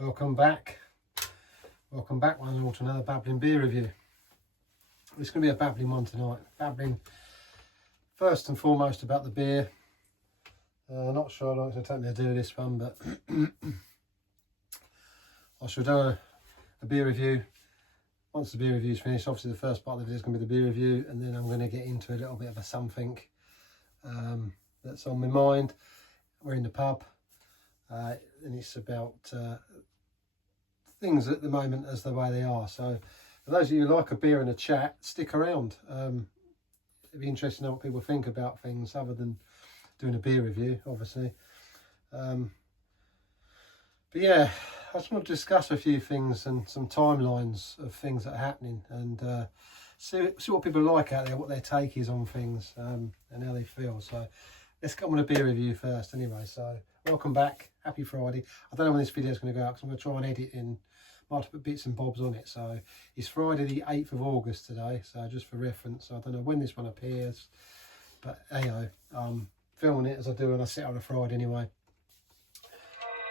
Welcome back. Welcome back one and all to another Babbling beer review. It's going to be a babbling one tonight. Babbling first and foremost about the beer. Not sure how long it's going to take me to do this one, but I shall do a beer review. Once the beer review is finished, obviously the first part of the video is going to be the beer review, and then I'm going to get into a little bit of a something that's on my mind. We're in the pub, and it's about things at the moment as the way they are. So for those of you who like a beer and a chat, stick around. It'd be interesting to know what people think about things other than doing a beer review, obviously. But yeah, I just want to discuss a few things and some timelines of things that are happening, and see what people like out there, what their take is on things, and how they feel. So let's come on a beer review first anyway. So welcome back, happy Friday. I don't know when this video is going to go out because I'm going to try and edit in, might have to put bits and bobs on it. So it's Friday the 8th of August today, so just for reference. I don't know when this one appears, but anyhow, filming it as I do when I sit on a Friday anyway.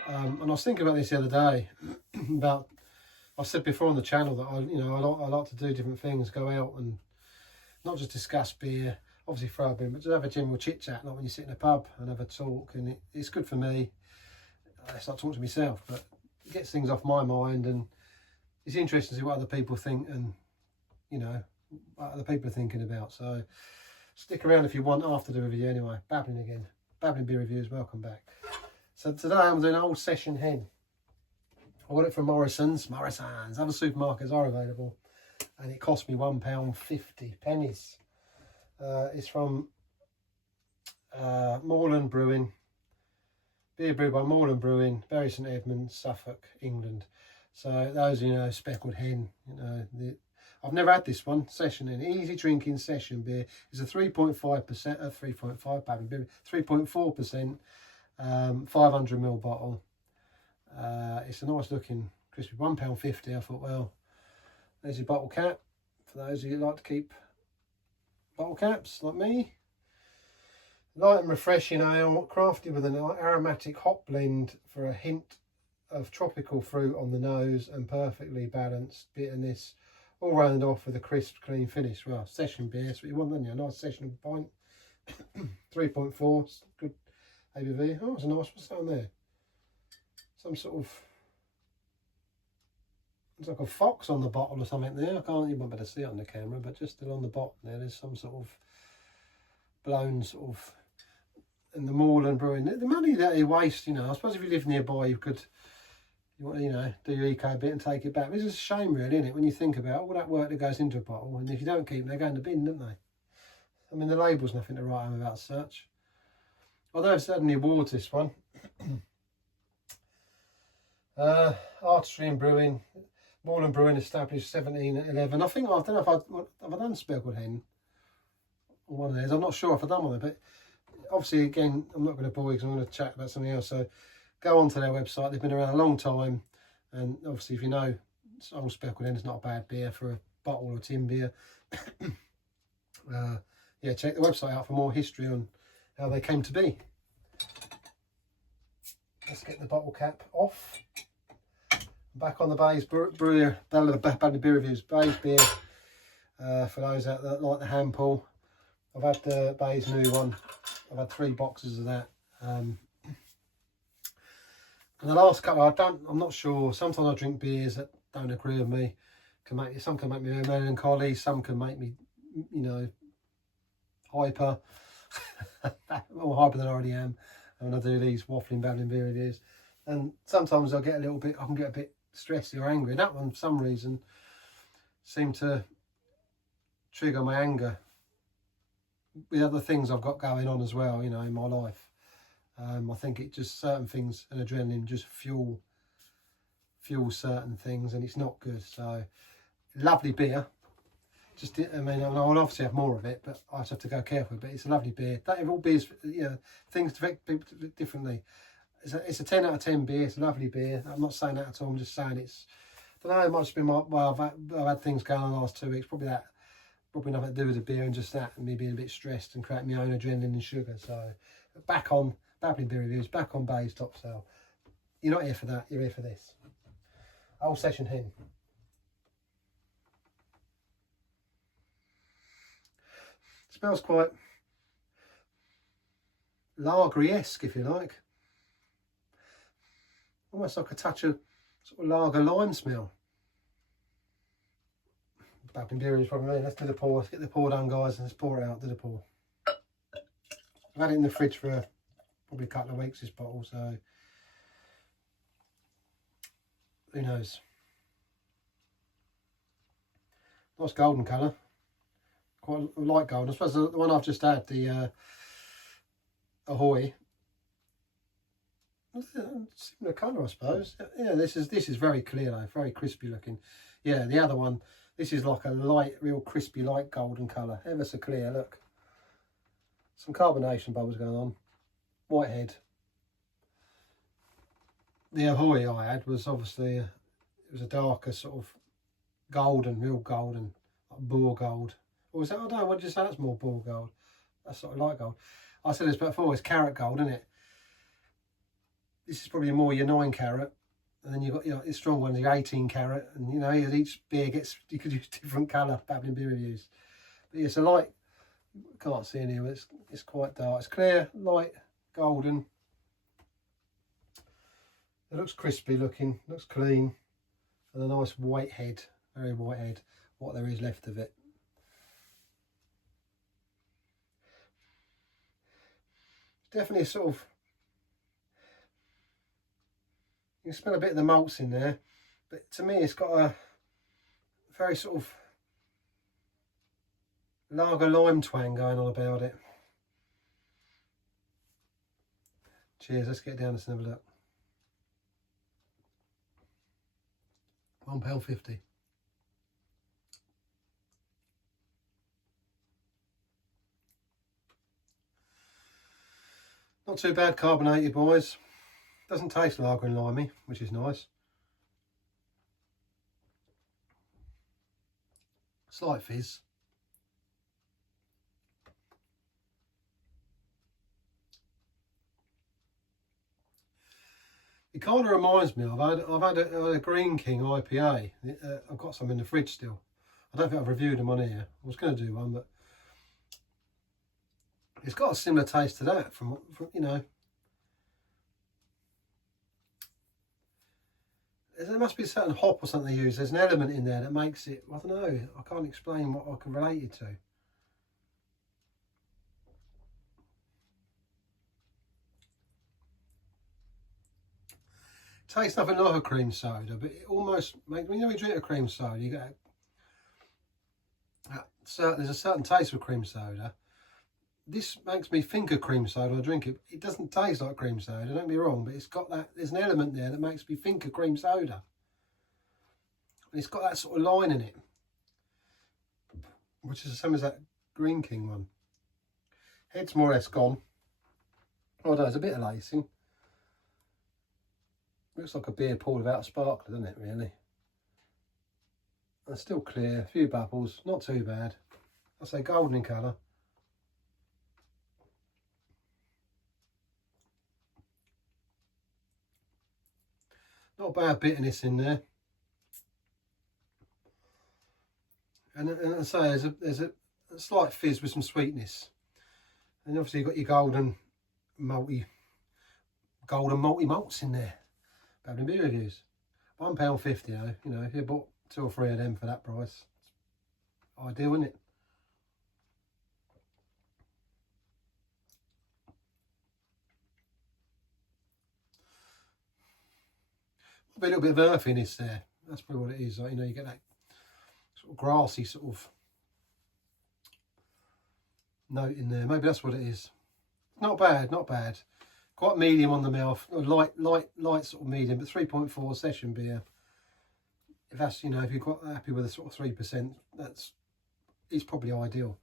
And I was thinking about this the other day about, I've said before on the channel that I like to do different things, go out and not just discuss beer, obviously throw a beer, but just have a general chit chat, like when you sit in a pub and have a talk, and it's good for me. I start talking to myself, but it gets things off my mind, and it's interesting to see what other people think, and what other people are thinking about. So stick around if you want after the review anyway. Babbling again, Babbling beer reviews, welcome back. So today I'm doing an old session hen. I got it from Morrison's. Other supermarkets are available, and it cost me £1.50. It's from Moreland Brewing. Beer brewed by Moreland Brewing, Bury St Edmunds, Suffolk, England. So those speckled hen. I've never had this one. Session hen, easy drinking session beer. It's a 3.5%, 3.5 Babbling beer, 3.4%. 500ml bottle. It's a nice looking crispy, £1.50. I thought, well, there's your bottle cap for those of you who like to keep bottle caps like me. Light and refreshing ale, crafted with an aromatic hop blend for a hint of tropical fruit on the nose and perfectly balanced bitterness, all rounded off with a crisp, clean finish. Well, session beer, that's what you want, don't you? A nice session pint. 3.4, good ABV. Oh, it's a nice, what's down there? Some sort of, it's like a fox on the bottle or something there. I can't even better see it on the camera, but just still on the bottom there's some sort of blown sort of, and the Moreland Brewing, the money that they waste, I suppose if you live nearby you could, do your eco bit and take it back. It's a shame really, isn't it, when you think about all that work that goes into a bottle, and if you don't keep them, they go in the bin, don't they? I mean, the label's nothing to write home about such. Although it's had any awards, this one. Artistry Brewing, Moreland Brewing, established 1711. I don't know if I've done speckled hen on one of these. I'm not sure if I've done one of them, but obviously, again, I'm not going to bore you because I'm going to chat about something else. So go on to their website. They've been around a long time, and obviously, if you know, old speckled hen is not a bad beer for a bottle or tin beer. Yeah, check the website out for more history on how they came to be. Let's get the bottle cap off. Back on the Bayes Brewer, Babbling beer reviews. Bayes beer, for those out that like the hand pull. I've had the Bayes new one. I've had 3 boxes of that. And the last couple, I'm not sure. Sometimes I drink beers that don't agree with me. Some can make me melancholy. Some can make me, hyper. More hyper than I already am when I do these waffling Babbling beer reviews. And sometimes I can get a bit stressy or angry. That one, for some reason, seemed to trigger my anger with other things I've got going on as well, in my life. I think it just, certain things and adrenaline just fuel certain things, and it's not good. So lovely beer. I'll obviously have more of it, but I just have to go careful. But it's a lovely beer. All beers, things affect people differently. It's a 10 out of 10 beer. It's a lovely beer. I'm not saying that at all. I'm just saying it's, I don't know, it might have been I've had things going on the last 2 weeks. Probably nothing to do with the beer, and just that, and me being a bit stressed and creating my own adrenaline and sugar. So back on Babbling beer reviews, back on Bayes Top Sale. you're not here for that, you're here for this. Old session hen. Smells quite lagery-esque, if you like. Almost like a touch of sort of lager lime smell. Babbling beer is probably me. Let's do the pour. Let's get the pour done, guys, and let's pour it out. Do the pour. I've had it in the fridge for probably a couple of weeks, this bottle, so who knows. Nice golden colour. Quite a light gold. I suppose the one I've just had, the Ahoy, similar colour, I suppose. Yeah, this is very clear though, very crispy looking. Yeah, the other one, this is like a light, real crispy, light golden colour. Ever so clear, look. Some carbonation bubbles going on. White head. The Ahoy I had was obviously, it was a darker sort of golden, real golden, like boar gold. Or was that, I don't know, what did you say? That's more boar gold. That's sort of light gold. I said this before, it's carrot gold, isn't it? This is probably more your 9 carat. And then you've got, you know, the strong ones, your 18 carat. And, you know, each beer gets, you could use different colour, Babbling beer reviews. But yeah, it's a light, can't see in here, but it's quite dark. It's clear, light, golden. It looks crispy looking, looks clean. And a nice white head, very white head, what there is left of it. Definitely sort of, you can smell a bit of the malts in there, but to me it's got a very sort of lager lime twang going on about it. Cheers, let's get down, let's have a look. £1.50. Not too bad carbonated, boys. Doesn't taste lager and limey, which is nice. Slight fizz. It kind of reminds me of, I've had a Green King IPA. I've got some in the fridge still. I don't think I've reviewed them on here. I was going to do one, but it's got a similar taste to that from you know. There must be a certain hop or something they use. There's an element in there that makes it, I don't know, I can't explain what I can relate it to. Tastes nothing like a cream soda, but it almost makes, when you drink a cream soda, you get there's a certain taste with cream soda. This makes me think of cream soda when I drink it. It doesn't taste like cream soda, don't get me wrong, but it's got that, there's an element there that makes me think of cream soda. And it's got that sort of line in it, which is the same as that Green King one. Head's more or less gone. Oh, there's a bit of lacing. Looks like a beer poured without a sparkler, doesn't it, really? And still clear, a few bubbles, not too bad. I say golden in colour. Not a bad bitterness in there. And I say there's a slight fizz with some sweetness. And obviously you've got your golden malty malts in there. Babbling beer reviews. £1.50 though, you know, if you bought 2 or 3 of them for that price, it's ideal, isn't it? A little bit of earthiness there. That's probably what it is. Like, you know, you get that sort of grassy sort of note in there. Maybe that's what it is. Not bad, not bad. Quite medium on the mouth. Light sort of medium, but 3.4 session beer. If that's, you know, if you're quite happy with a sort of 3%, it's probably ideal.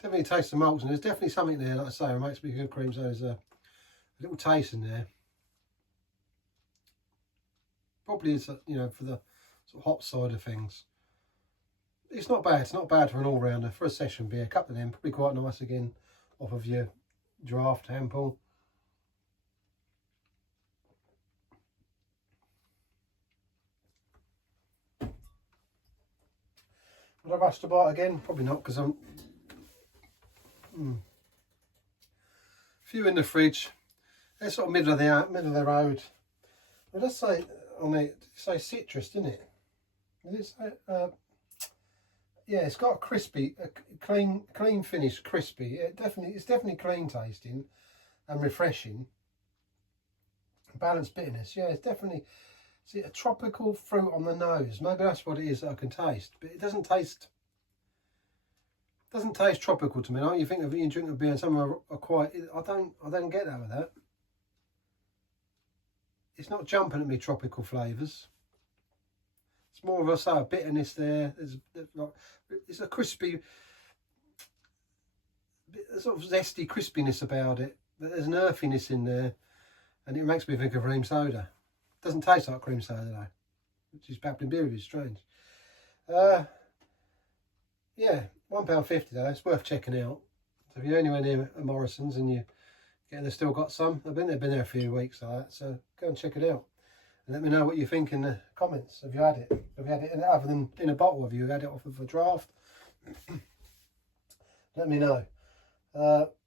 Definitely taste the malts, and there's definitely something there, like I say, it makes me good cream. So there's a little taste in there. Probably it's, you know, for the sort of hot side of things. it's not bad. It's not bad for an all-rounder, for a session beer. A couple of them, probably quite nice again, off of your draft ample. Would I rush to buy it again? Probably not, because I'm few in the fridge. They're sort of middle of the road. Well, let's say on it, say citrus, didn't it? Did it say, yeah, it's got a crispy, clean finish, crispy. It's definitely clean tasting and refreshing. Balanced bitterness. Yeah, it's definitely. See, a tropical fruit on the nose. Maybe that's what it is that I can taste, but it doesn't taste tropical to me. Like you think of you drink a beer and some are quite. I don't get that with that. It's not jumping at me tropical flavours. It's more of a bitterness there. It's a crispy, sort of zesty crispiness about it. But there's an earthiness in there, and it makes me think of cream soda. Doesn't taste like cream soda though, which is Babbling beer review, strange. Yeah, £1.50 though. It's worth checking out. So if you're anywhere near Morrison's and they've still got some. They've been there a few weeks like that. So go and check it out. And let me know what you think in the comments. Have you had it? Have you had it other than in a bottle? Have you had it off of a draft? Let me know.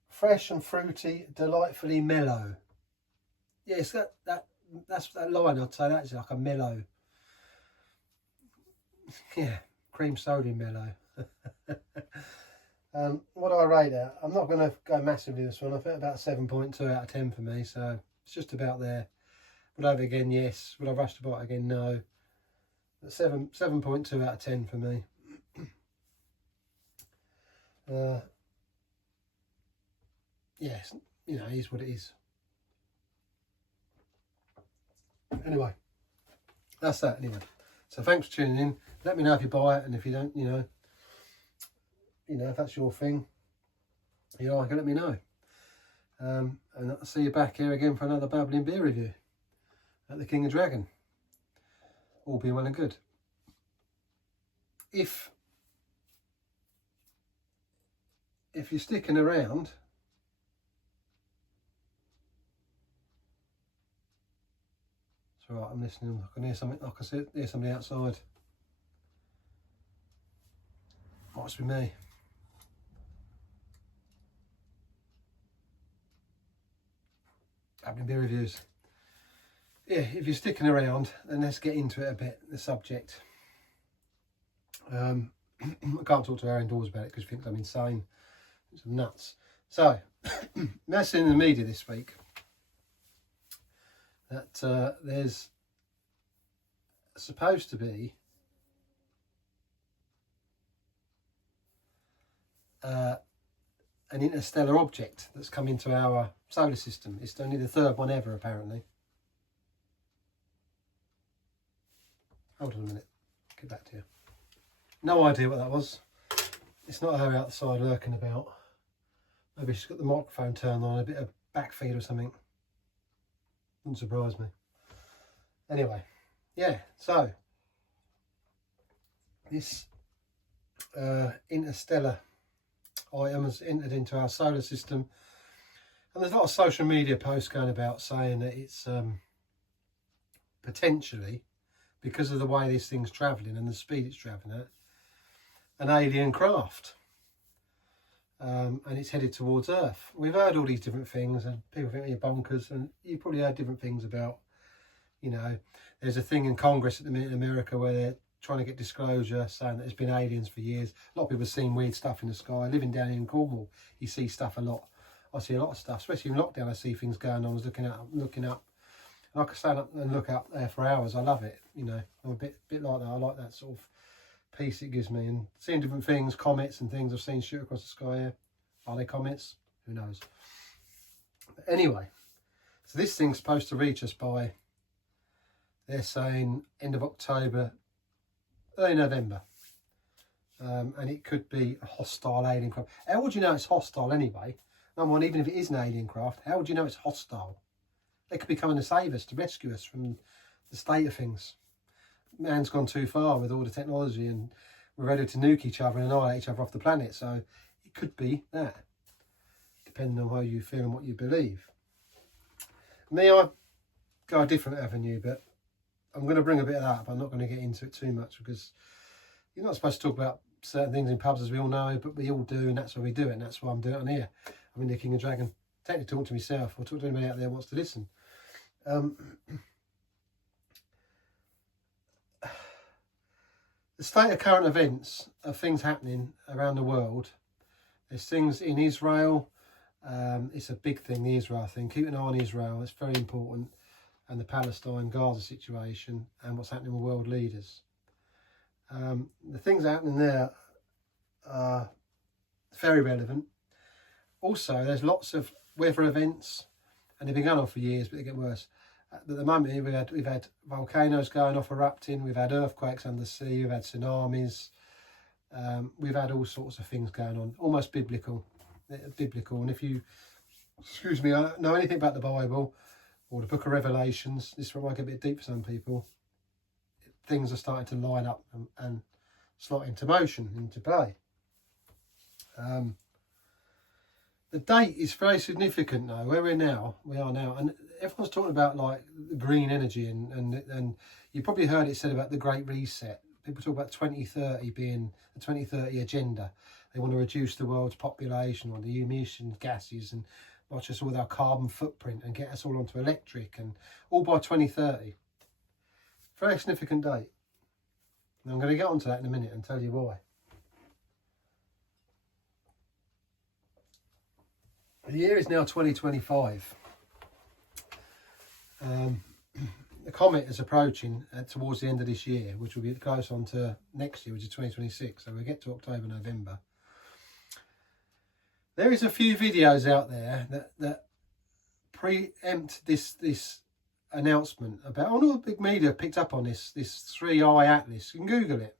Fresh and fruity, delightfully mellow. Yeah, it's got that's that line. I'd say that's like a mellow. Yeah, cream soda mellow. What do I rate that? I'm not going to go massively this one. I think about 7.2 out of 10 for me. So it's just about there. Would I have it again? Yes. Would I rush to buy it again? No. But 7.2 out of 10 for me. Yes, you know, it is what it is. Anyway, that's that anyway. So thanks for tuning in. Let me know if you buy it, and if you don't, you know, if that's your thing, you like it, let me know. And I'll see you back here again for another Babbling beer review at the King&Dragon. All being well and good. If you're sticking around, it's all right, I'm listening. I can hear something. I can hear somebody outside. Must be me. Babbling beer reviews. Yeah, if you're sticking around, then let's get into it a bit, the subject. I can't talk to her indoors about it because she thinks I'm insane. It's nuts. So, that's in the media this week that there's supposed to be an interstellar object that's come into our solar system. It's only the third one ever, apparently. Hold on a minute. Get back to you. No idea what that was. It's not her outside lurking about. Maybe she's got the microphone turned on, a bit of backfeed or something. Wouldn't surprise me. Anyway, yeah, so this interstellar item has entered into our solar system, and there's a lot of social media posts going about saying that it's potentially, because of the way this thing's travelling and the speed it's travelling at, an alien craft, and it's headed towards Earth. We've heard all these different things, and people think you're bonkers, and you've probably heard different things about, you know, there's a thing in Congress at the minute in America where they're trying to get disclosure, saying that there's been aliens for years. A lot of people have seen weird stuff in the sky. Living down here in Cornwall, you see stuff a lot. I see a lot of stuff, especially in lockdown. I see things going on. I was looking up, and I could stand up and look up there for hours. I love it, you know. I'm a bit like that. I like that sort of peace it gives me, and seeing different things, comets and things I've seen shoot across the sky here. Are they comets? Who knows? But anyway, so this thing's supposed to reach us by, they're saying, end of October, early November, and it could be a hostile alien craft. How would you know it's hostile anyway? Number one, even if it is an alien craft, how would you know it's hostile? They could be coming to save us, to rescue us from the state of things. Man's gone too far with all the technology, and we're ready to nuke each other and annihilate each other off the planet. So it could be that, depending on how you feel and what you believe. Me, I go a different avenue, but I'm going to bring a bit of that up. I'm not going to get into it too much because you're not supposed to talk about certain things in pubs, as we all know, but we all do, and that's why we do it, and that's why I'm doing it on here. I'm in the King and Dragon. Technically talking to myself, or talk to anybody out there who wants to listen. The state of current events of things happening around the world. There's things in Israel. It's a big thing, the Israel thing. Keep an eye on Israel. It's very important. And the Palestine-Gaza situation and what's happening with world leaders. The things happening there are very relevant. Also, there's lots of weather events, and they've been going on for years, but they get worse. At the moment, we've had volcanoes going off, erupting. We've had earthquakes under the sea. We've had tsunamis. We've had all sorts of things going on, almost biblical. And if you, excuse me, know anything about the Bible or the Book of Revelations, this might get a bit deep for some people. Things are starting to line up and slot into motion, into play. The date is very significant now. Where we are now, and everyone's talking about like green energy, and you probably heard it said about the Great Reset. People talk about 2030 being the 2030 agenda. They want to reduce the world's population or the emission gases and watch us with our carbon footprint and get us all onto electric, and all by 2030. Very significant date. And I'm going to get onto that in a minute and tell you why. The year is now 2025. The comet is approaching towards the end of this year, which will be close on to next year, which is 2026. So we'll get to October, November. There is a few videos out there that preempt this announcement about. All the big media picked up on this 3-eye atlas. You can Google it.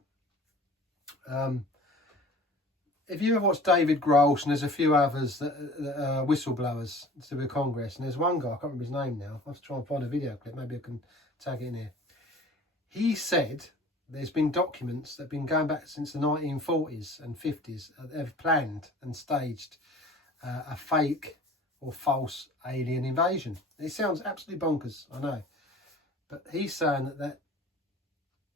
If you ever watched David Gross, and there's a few others that are whistleblowers to the Congress, and there's one guy, I can't remember his name now, I'll have to try and find a video clip, maybe I can tag it in here. He said there's been documents that have been going back since the 1940s and 50s that have planned and staged a fake or false alien invasion. It sounds absolutely bonkers, I know. But he's saying that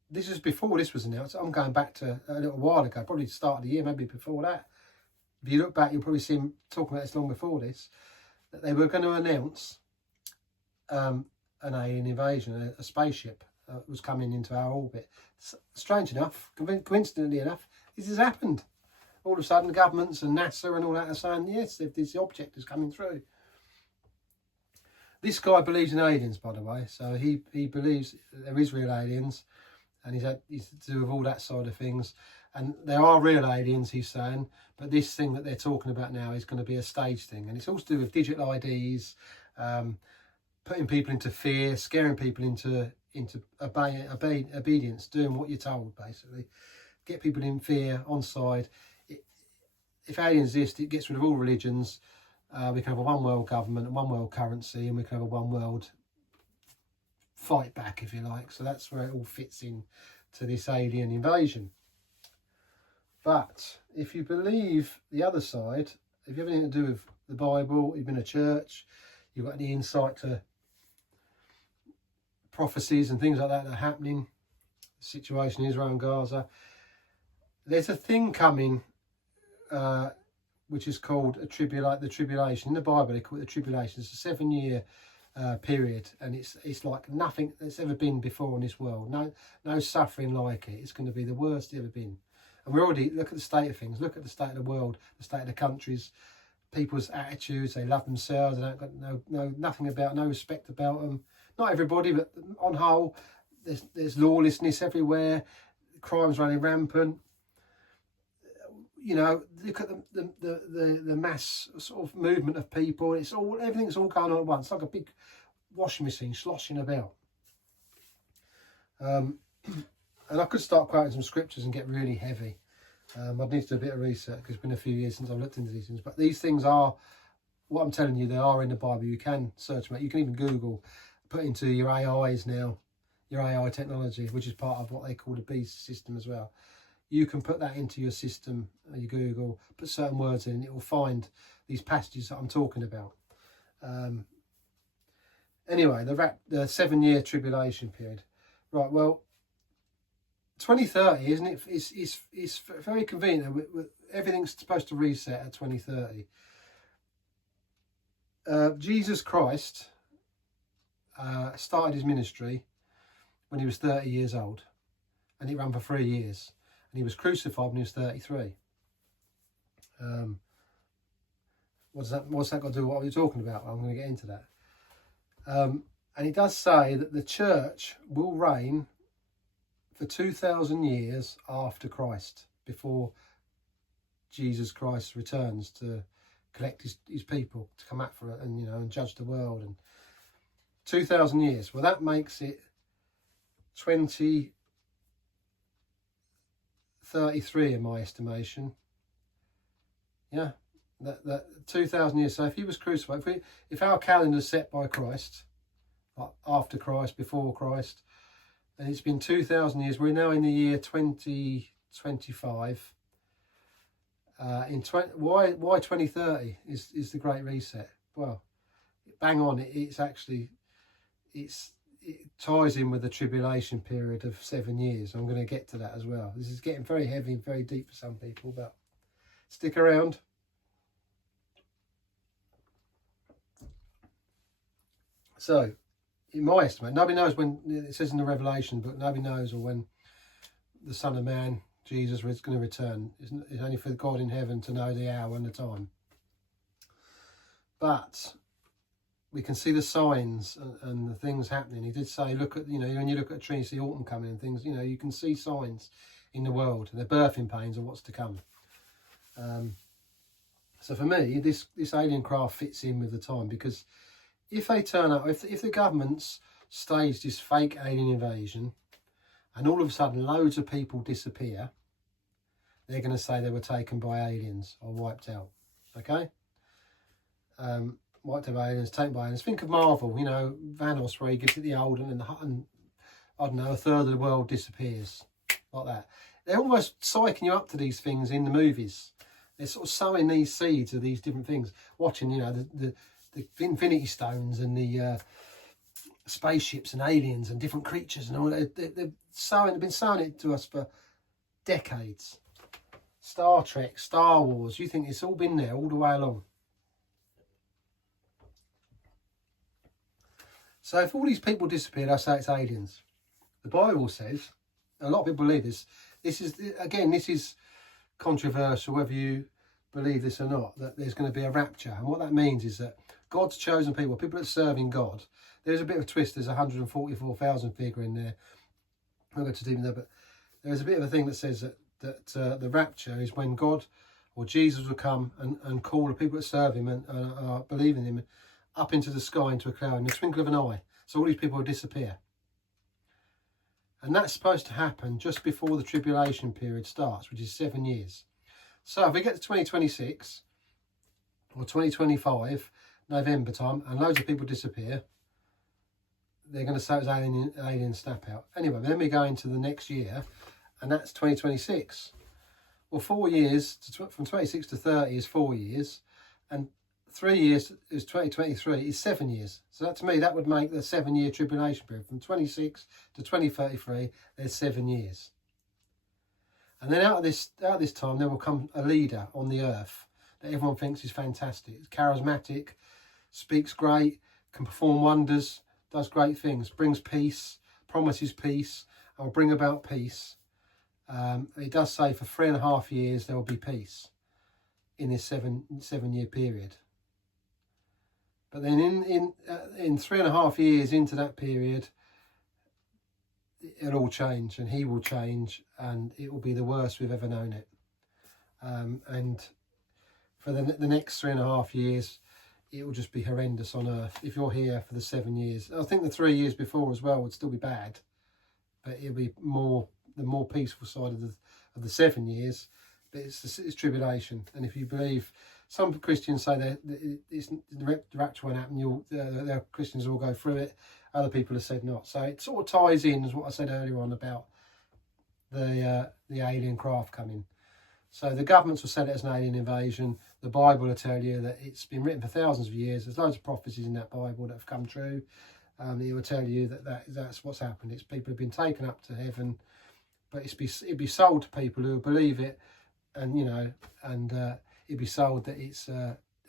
this is before this was announced. I'm going back to a little while ago, probably the start of the year, maybe before that. If you look back, you'll probably see him talking about this long before this, that they were going to announce an alien invasion, a spaceship was coming into our orbit. Strange enough, coincidentally enough, this has happened. All of a sudden, governments and NASA and all that are saying, yes, this object is coming through. This guy believes in aliens, by the way, so he believes there is real aliens. And he's to do with all that side of things. And there are real aliens, he's saying, but this thing that they're talking about now is going to be a stage thing. And it's all to do with digital IDs, putting people into fear, scaring people into obedience, doing what you're told, basically. Get people in fear, on side. If aliens exist, it gets rid of all religions. We can have a one world government and one world currency, and we can have a one world fight back, if you like. So that's where it all fits in to this alien invasion. But if you believe the other side, if you have anything to do with the Bible, you've been a church, you've got any insight to prophecies and things like that are happening, the situation in Israel and Gaza, there's a thing coming which is called the tribulation. In the Bible they call it the tribulation. It's a 7-year period, and it's like nothing that's ever been before in this world. No suffering like it. It's going to be the worst it's ever been. And we're already, look at the state of things, look at the state of the world, the state of the countries, people's attitudes. They love themselves, they don't got nothing about, no respect about them. Not everybody, but on whole, there's lawlessness everywhere, crime's running rampant. You know, look at the mass sort of movement of people. Everything's all going on at once, like a big washing machine sloshing about. And I could start quoting some scriptures and get really heavy. I'd need to do a bit of research because it's been a few years since I've looked into these things. But these things are, what I'm telling you, they are in the Bible. You can search them out. You can even Google, put into your AIs now, your AI technology, which is part of what they call the beast system as well. you can put that into your system, your Google, put certain words in, and it will find these passages that I'm talking about. Anyway, the 7-year tribulation period. Right, well, 2030, isn't it? It's very convenient. Everything's supposed to reset at 2030. Jesus Christ started his ministry when he was 30 years old, and it ran for 3 years. And he was crucified when he was 33. What's that got to do with what we're talking about? I'm going to get into that. And it does say that the church will reign for 2,000 years after Christ, before Jesus Christ returns to collect his people, to come out for it and, and judge the world. And 2,000 years. Well, that makes it 2033 in my estimation. Yeah, that 2,000 years. So if he was crucified, if our calendar is set by Christ, like after Christ, before Christ, and it's been 2,000 years, we're now in the year 2025. Why 2030 is the Great Reset? Well, bang on. It ties in with the tribulation period of 7 years. I'm going to get to that as well. This is getting very heavy and very deep for some people, but stick around. So, in my estimate, nobody knows when, it says in the Revelation book, nobody knows or when the Son of Man, Jesus, is going to return. It's only for God in heaven to know the hour and the time. But we can see the signs and the things happening. He did say, look at, when you look at a tree, you see autumn coming and things, you can see signs in the world, and the birthing pains of what's to come. So for me, this alien craft fits in with the time, because if they turn up, if the governments stage this fake alien invasion, and all of a sudden loads of people disappear, they're going to say they were taken by aliens or wiped out. Okay? Wiped out by aliens, taken by aliens. Think of Marvel, Thanos, where he gives it the old and I don't know, a third of the world disappears. Like that. They're almost psyching you up to these things in the movies. They're sort of sowing these seeds of these different things. Watching, the Infinity Stones and the spaceships and aliens and different creatures and all that. They've been sowing it to us for decades. Star Trek, Star Wars, you think it's all been there all the way along. So if all these people disappeared, I say it's aliens. The Bible says, a lot of people believe this. This is controversial whether you believe this or not, that there's going to be a rapture. And what that means is that God's chosen people that are serving God. There's a bit of a twist. There's 144,000 figure in there. I'm not going to deep in there, but there's a bit of a thing that says that the rapture is when God or Jesus will come and call the people that serve him and are believing him up into the sky, into a cloud, in the twinkle of an eye. So all these people will disappear. And that's supposed to happen just before the tribulation period starts, which is 7 years. So if we get to 2026 or 2025, November time, and loads of people disappear, they're going to say it's alien snap out. Anyway, then we go into the next year, and that's 2026. Well, 4 years, from 26 to 30 is 4 years, and 3 years is 2023 is 7 years. So that, to me, that would make the 7-year tribulation period. From 26 to 2033, there's 7 years. And then out of this time, there will come a leader on the earth that everyone thinks is fantastic. It's charismatic, speaks great, can perform wonders, does great things, brings peace, promises peace, and will bring about peace. It does say for 3.5 years there will be peace in this 7-year period. But then in 3.5 years into that period, it'll all change, and he will change, and it will be the worst we've ever known it. And for the next 3.5 years, it will just be horrendous on earth. If you're here for the 7 years, I think the 3 years before as well would still be bad, but it'll be the more peaceful side of the 7 years. But it's tribulation, and if you believe, some Christians say that the rapture won't happen. The Christians will go through it. Other people have said not. So it sort of ties in as what I said earlier on about the the alien craft coming. So the governments will sell it as an alien invasion. The Bible will tell you that it's been written for thousands of years. There's loads of prophecies in that Bible that have come true. It will tell you that's what's happened. It's people have been taken up to heaven, but it'd be sold to people who believe it, and it'd be sold that it's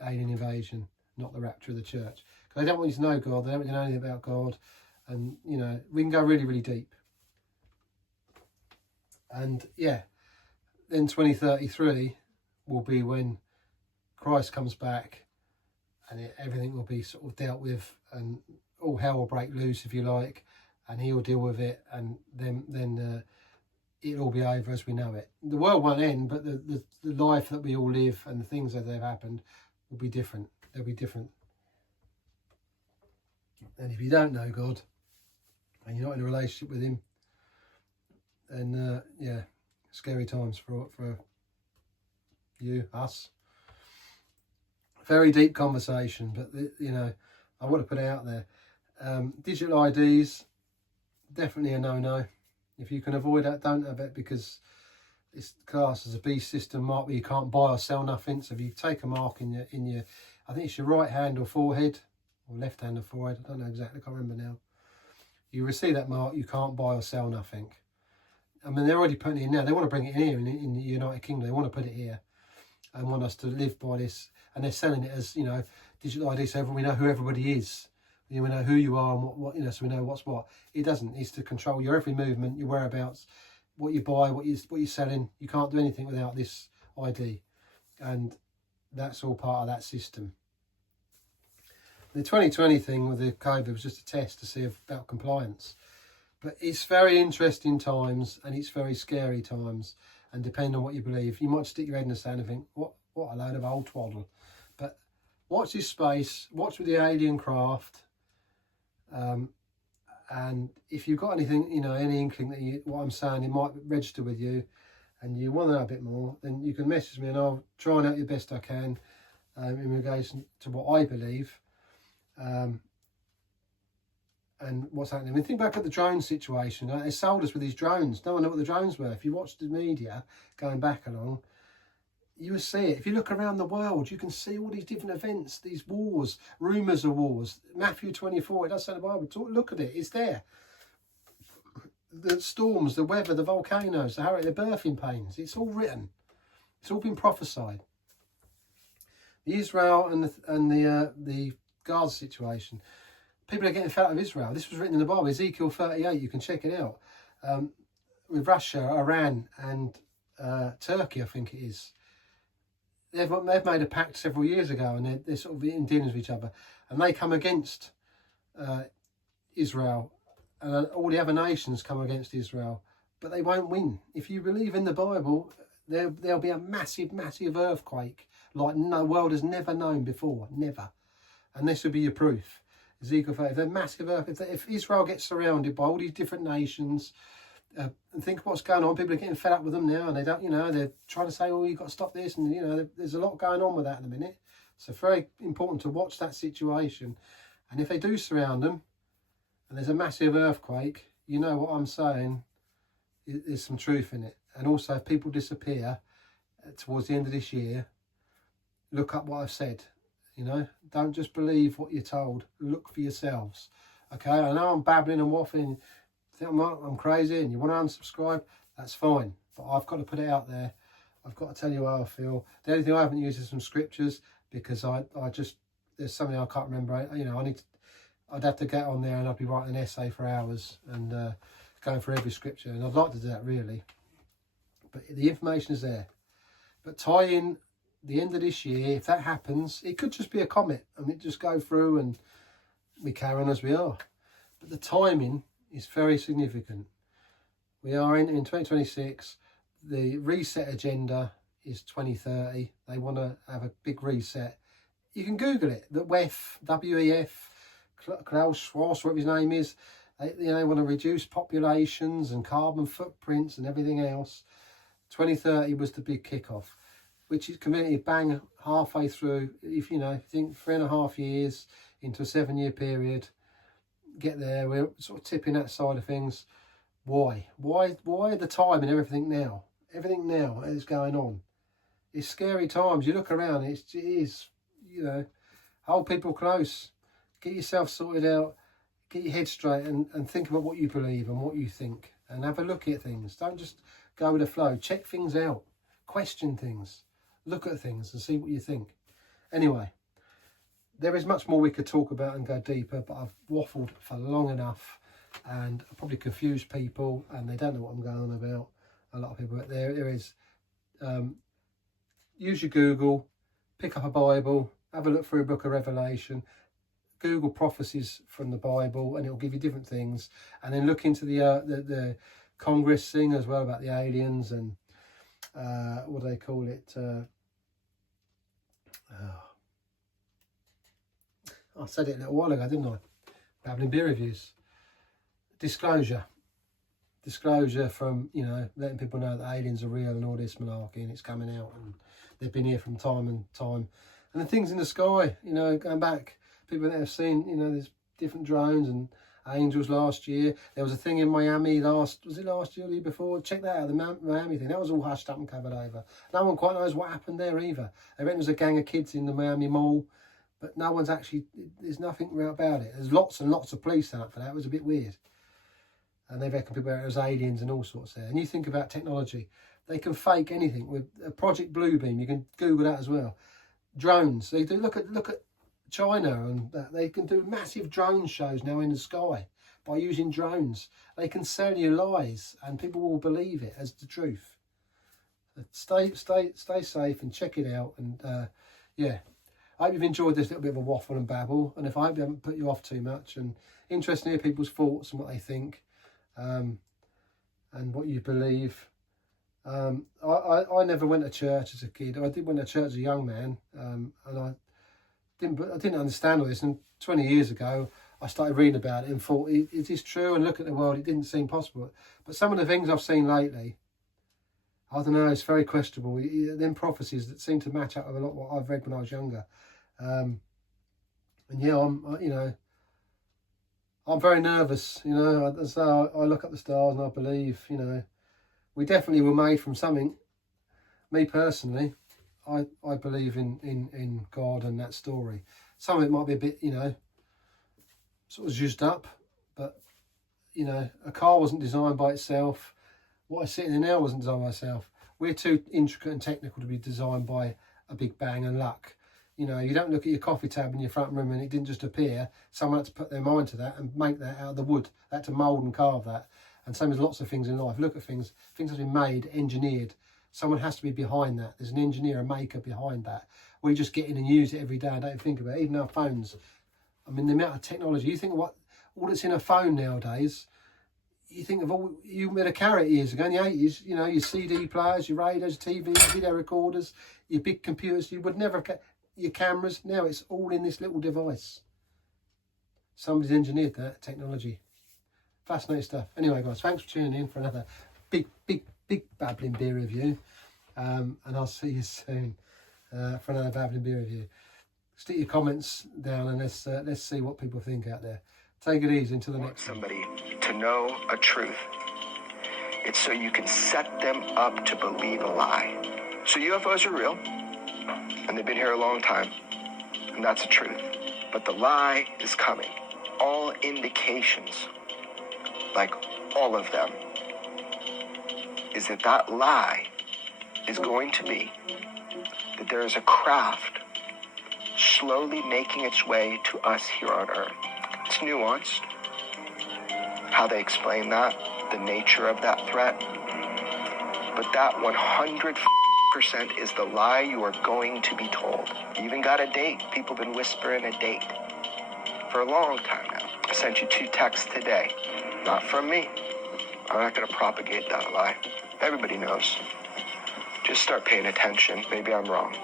alien invasion, not the rapture of the church. Because they don't want you to know God. They don't want you to know anything about God, and we can go really, really deep. And yeah, then 2033 will be when Christ comes back, and everything will be sort of dealt with, and all hell will break loose, if you like, and he'll deal with it, and then it'll all be over as we know it. The world won't end, but the life that we all live and the things that have happened will be different. They'll be different. And if you don't know God and you're not in a relationship with him, then yeah, scary times for you, us. Very deep conversation, but I want to put it out there. Digital IDs, definitely a no-no. If you can avoid that, don't have it, because it's classed as a beast system mark where you can't buy or sell nothing. So if you take a mark in your I think it's your right hand or forehead, or left hand or forehead, I don't know exactly, I can't remember now. You receive that mark, you can't buy or sell nothing. I mean, they're already putting it in now. They want to bring it in here in the United Kingdom. They want to put it here and want us to live by this. And they're selling it as, digital ID, so we know who everybody is. We know who you are and what so we know what's what. It doesn't. It's to control your every movement, your whereabouts, what you buy, what you're selling. You can't do anything without this ID. And that's all part of that system. The 2020 thing with the COVID was just a test to see about compliance. But it's very interesting times, and it's very scary times, and depending on what you believe, you might stick your head in the sand and think, what a load of old twaddle. But watch this space, watch with the alien craft, and if you've got anything, any inkling that what I'm saying, it might register with you, and you want to know a bit more, then you can message me, and I'll try and help you best I can in relation to what I believe. And what's happening. I mean, think back at the drone situation. They sold us with these drones. No one knew what the drones were. If you watched the media going back along, you will see it. If you look around the world, you can see all these different events, these wars, rumours of wars. Matthew 24, it does say in the Bible. Look at it. It's there. The storms, the weather, the volcanoes, the birthing pains. It's all written. It's all been prophesied. The Israel and the Gaza situation. People are getting fed up of Israel. This was written in the Bible, Ezekiel 38. You can check it out. With Russia, Iran, and Turkey, I think it is. They've made a pact several years ago, and they're sort of in dealings with each other, and they come against Israel, and all the other nations come against Israel, but they won't win. If you believe in the Bible, there'll be a massive, massive earthquake like the world has never known before, never. And this will be your proof. Ezekiel 30, they're massive earth. If Israel gets surrounded by all these different nations, and think what's going on, people are getting fed up with them now, and they don't, they're trying to say, oh, you've got to stop this, and there's a lot going on with that at the minute. So very important to watch that situation. And if they do surround them, and there's a massive earthquake, you know what I'm saying, there's some truth in it. And also, if people disappear towards the end of this year, look up what I've said. Don't just believe what you're told. Look for yourselves. Okay, I know I'm babbling and waffling. Think I'm crazy, and you want to unsubscribe, that's fine. But I've got to put it out there. I've got to tell you how I feel. The only thing I haven't used is some scriptures, because I just there's something I can't remember. I'd have to get on there, and I'd be writing an essay for hours and going for every scripture, and I'd like to do that really. But the information is there. But tie in the end of this year, if that happens, it could just be a comet and it just go through and we carry on as we are. But the timing is very significant. We are in 2026. The reset agenda is 2030. They want to have a big reset. You can Google it. The WEF, Klaus Schwab, whatever his name is. They want to reduce populations and carbon footprints and everything else. 2030 was the big kickoff, which is conveniently bang halfway through. If you think 3.5 years into a 7-year period, get there. We're sort of tipping that side of things. Why the time and everything now? Everything now is going on. It's scary times. You look around, it is, you know, hold people close. Get yourself sorted out. Get your head straight and think about what you believe and what you think. And have a look at things. Don't just go with the flow. Check things out. Question things. Look at things and see what you think. Anyway, there is much more we could talk about and go deeper, but I've waffled for long enough and I probably confused people and they don't know what I'm going on about. A lot of people, but there is, use your Google, pick up a Bible, have a look through a book of Revelation, Google prophecies from the Bible, and it'll give you different things. And then look into the Congress thing as well about the aliens and what do they call it? I said it a little while ago, didn't I? Babbling beer reviews. Disclosure from, you know, letting people know that aliens are real and all this malarkey and it's coming out and they've been here from time and time. And the things in the sky, you know, going back, people that have seen, you know, there's different drones and angels last year. There was a thing in Miami was it last year or the year before? Check that out, the Miami thing. That was all hushed up and covered over. No one quite knows what happened there either. They reckon there's a gang of kids in the Miami Mall, but no one's actually, there's nothing about it. There's lots and lots of police out for that. It was a bit weird. And they reckon people, it was aliens and all sorts there. And you think about technology, they can fake anything with a Project Bluebeam. You can Google that as well. Drones, they do look at China and that. They can do massive drone shows now in the sky by using drones. They can sell you lies and people will believe it as the truth. Stay safe and check it out. And yeah, I hope you've enjoyed this little bit of a waffle and babble. And if I haven't put you off too much, and interested to hear people's thoughts and what they think. And what you believe. I never went to church as a kid. I did went to church as a young man, and I didn't understand all this. And 20 years ago, I started reading about it and thought, is this true? And look at the world, it didn't seem possible. But some of the things I've seen lately, I don't know, it's very questionable. Them prophecies that seem to match up with a lot of what I've read when I was younger. And yeah, I'm very nervous, you know, so I look at the stars and I believe, you know, we definitely were made from something. Me personally, I believe in God and that story. Some of it might be a bit, you know, sort of juiced up, but, you know, a car wasn't designed by itself. What I'm sitting in now wasn't designed by itself. We're too intricate and technical to be designed by a big bang and luck. You know, you don't look at your coffee tab in your front room and it didn't just appear. Someone had to put their mind to that and make that out of the wood. They had to mould and carve that. And same as lots of things in life. Look at things have been made, engineered. Someone has to be behind that. There's an engineer, a maker behind that. We just get in and use it every day and don't think about it. Even our phones. I mean, the amount of technology. You think of all that's in a phone nowadays. You think of all you made a carrot years ago in the 80s, you know, your CD players, your radios, TVs, video recorders, your big computers. You would never have your cameras. Now it's all in this little device. Somebody's engineered that technology. Fascinating stuff. Anyway, guys, thanks for tuning in for another big Babbling beer review. And I'll see you soon for another Babbling beer review. Stick your comments down and let's see what people think out there. Take it easy until the next one. Somebody to know a truth. It's so you can set them up to believe a lie. So UFOs are real, and they've been here a long time, and that's the truth. But the lie is coming. All indications, like all of them, is that lie is going to be that there is a craft slowly making its way to us here on Earth. It's nuanced, how they explain that, the nature of that threat. But that 100% is the lie you are going to be told. You even got a date. People have been whispering a date for a long time now. I sent you 2 texts today. Not from me. I'm not going to propagate that lie. Everybody knows. Just start paying attention. Maybe I'm wrong.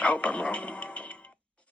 I hope I'm wrong.